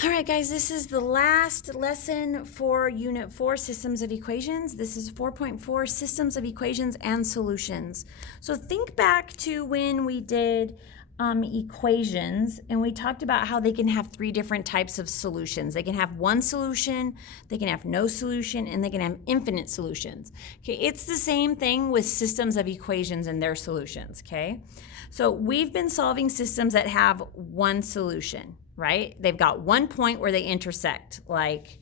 All right, guys, this is the last lesson for Unit 4, Systems of Equations. This is 4.4, Systems of Equations and Solutions. So think back to when we did equations, and we talked about how they can have three different types of solutions. They can have one solution, they can have no solution, and they can have infinite solutions. Okay, it's the same thing with systems of equations and their solutions, okay? So we've been solving systems that have one solution, right? They've got one point where they intersect, like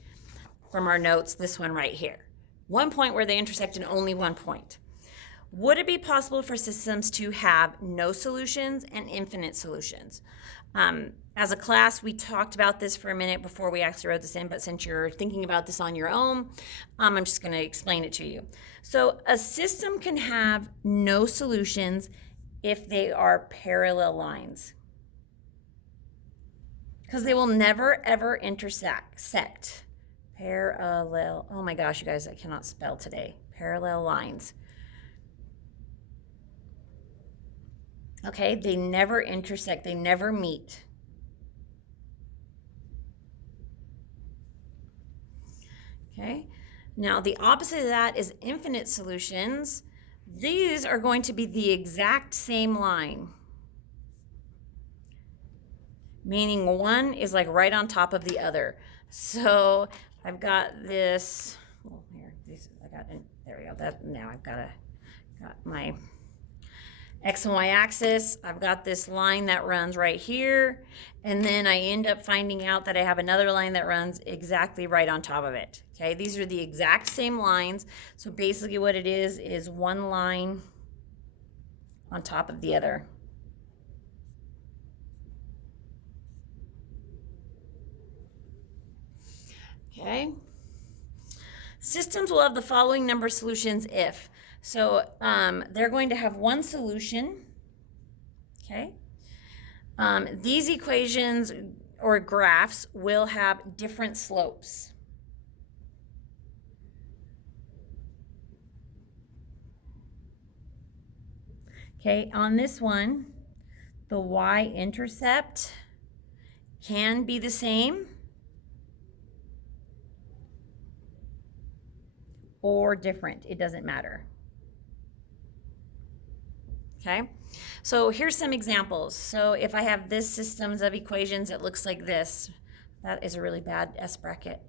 from our notes, this one right here. One point where they intersect and only one point. Would it be possible for systems to have no solutions and infinite solutions? As a class, we talked about this for a minute before we actually wrote this in, but since you're thinking about this on your own, I'm just going to explain it to you. So a system can have no solutions if they are parallel lines, because they will never ever intersect. Parallel, oh my gosh, you guys, I cannot spell today. Parallel lines. Okay, they never intersect, they never meet. Okay, now the opposite of that is infinite solutions. These are going to be the exact same line, meaning one is like right on top of the other. So I've got this, well, here, there we go. Now I've got my X and Y axis. I've got this line that runs right here, and then I end up finding out that I have another line that runs exactly right on top of it. Okay, these are the exact same lines. So basically what it is one line on top of the other. Okay. Systems will have the following number of solutions if. So they're going to have one solution. Okay. These equations or graphs will have different slopes. Okay, on this one, the y-intercept can be the same or different. It doesn't matter. Okay, so here's some examples. So if I have this systems of equations, it looks like this. That is a really bad S bracket.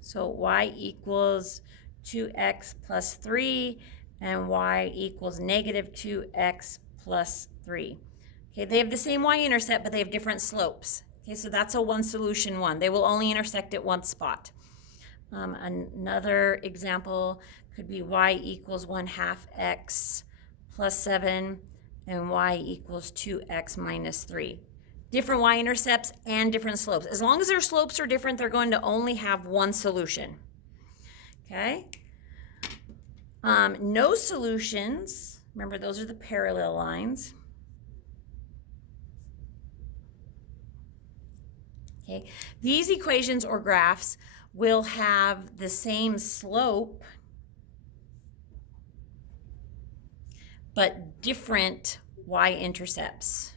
So y equals 2x plus 3 and y equals negative 2x plus 3. Okay, they have the same y-intercept, but they have different slopes. Okay, so that's a one solution one. They will only intersect at one spot. Another example could be y equals 1/2 x plus 7 and y equals 2x minus 3. Different y-intercepts and different slopes. As long as their slopes are different, they're going to only have one solution. Okay? No solutions. Remember, those are the parallel lines. Okay? These equations or graphs will have the same slope, but different y-intercepts.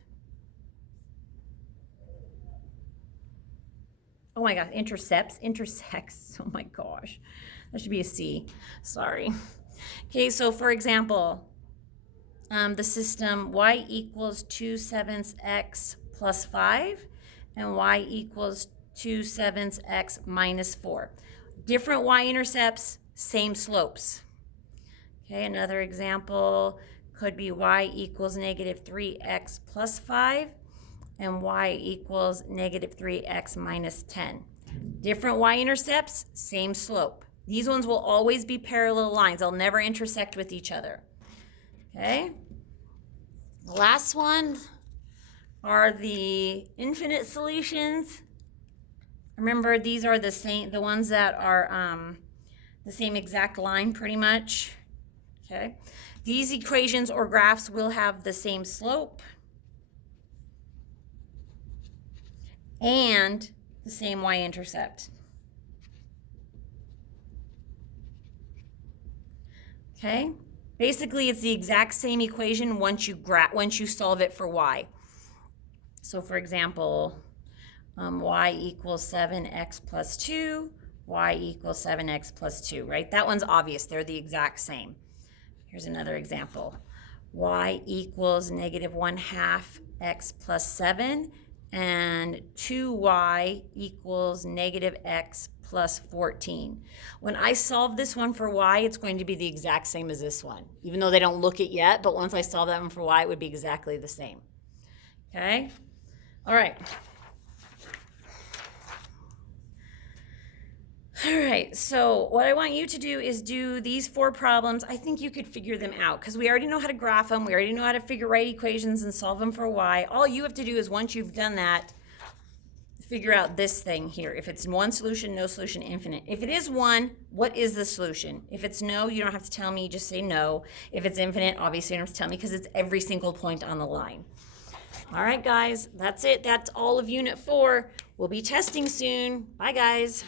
Oh my gosh, intersects. Oh my gosh, that should be a C, sorry. Okay, so for example, the system y equals 2/7 x plus 5 and y equals 2/7 x minus 4. Different y-intercepts, same slopes. Okay, another example could be y equals negative 3x plus 5 and y equals negative 3x minus 10. Different y-intercepts, same slope. These ones will always be parallel lines. They'll never intersect with each other. Okay? The last one are the infinite solutions. Remember, these are the ones that are the same exact line pretty much. Okay? These equations or graphs will have the same slope and the same y-intercept. Okay? Basically, it's the exact same equation once you solve it for y. So for example, y equals 7x plus 2, y equals 7x plus 2, right? That one's obvious. They're the exact same. Here's another example. Y equals negative 1/2 x plus 7, and 2y equals negative x plus 14. When I solve this one for y, it's going to be the exact same as this one, even though they don't look it yet, but once I solve that one for y, it would be exactly the same. Okay? All right. All right, so what I want you to do is do these 4 problems. I think you could figure them out because we already know how to graph them. We already know how to figure right equations and solve them for y. All you have to do is, once you've done that, figure out this thing here. If it's one solution, no solution, infinite. If it is one, what is the solution? If it's no, you don't have to tell me, just say no. If it's infinite, obviously you don't have to tell me because it's every single point on the line. All right, guys, that's it. That's all of Unit 4. We'll be testing soon. Bye, guys.